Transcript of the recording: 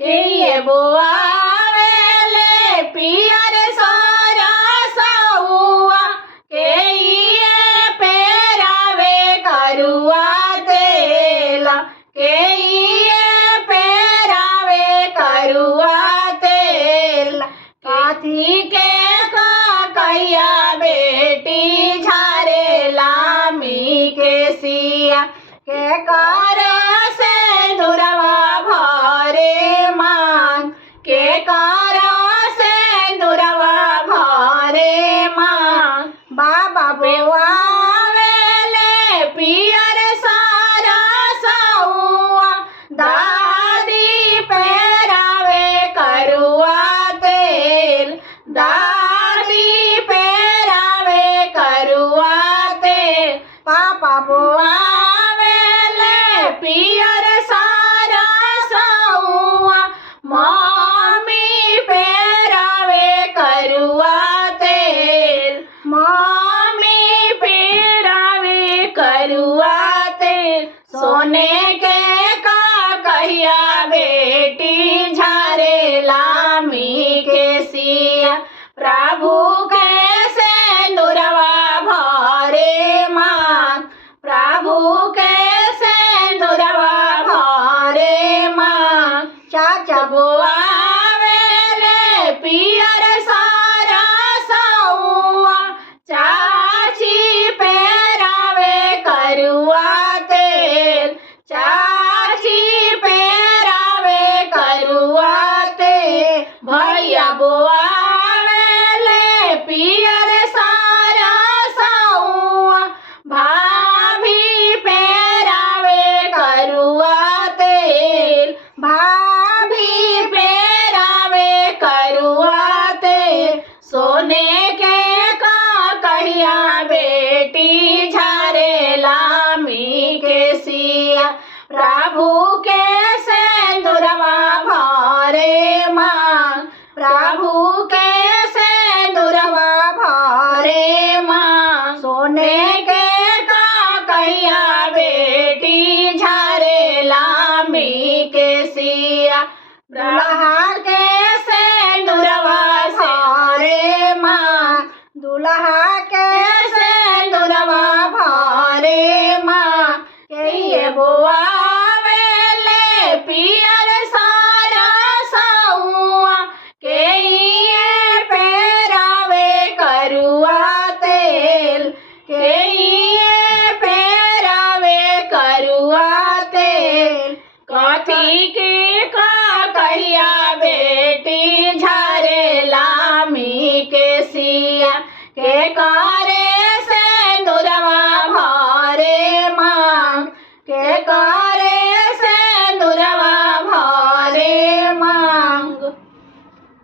के ये बोआवेले पियर सरसौआ के ये पेरावे करुआ तेल के ये पेरावे करुआ तेल काथी के कहिया बेटी झारे लामी के सिया के कर सिंदूरवा भरे मांग के कर सिंदूरवा भरे मांग बाबा बोआवेले पियर सरसौआ दादी पेरावे करुआ तेल दादी पेरावे करुआ तेल पापा बोआवेले पियर सरसौआ मम्मी पेरावे करुआ तेल मम्मी पेरावे करुआ तेल सोने के का कहिया बेटी झारे लामी के सिया प्रभु के सिंदूरवा भरे मांग प्रभु के सिंदूरवा भरे मांग चाचा बोआवेले पियर सरसौआ चाची पेरावे करुआ तेल चाची पेरावे करुआ तेल भैया बोआवेले पियर सरसौआ भाभी पेरावे करुआ तेल भाभी पेरावे करुआ तेल सोने के का कहिया बेटी झारे लामी के सिया प्रभु के सिंदूरवा भरे मांग प्रभु के सिंदूरवा भरे मांग सोने के का कहिया बेटी झारे लामी के सिया दुल्हा के सिंदूरवा भरे मांग दुल्हा के सिंदूरवा भरे मांग के ये बोआवेले पियर सरसौआ के ये पेरावे करुआ तेल के ये पेरावे करुआ तेल कथी के का कहिया बेटी झारे लामी के सिया के का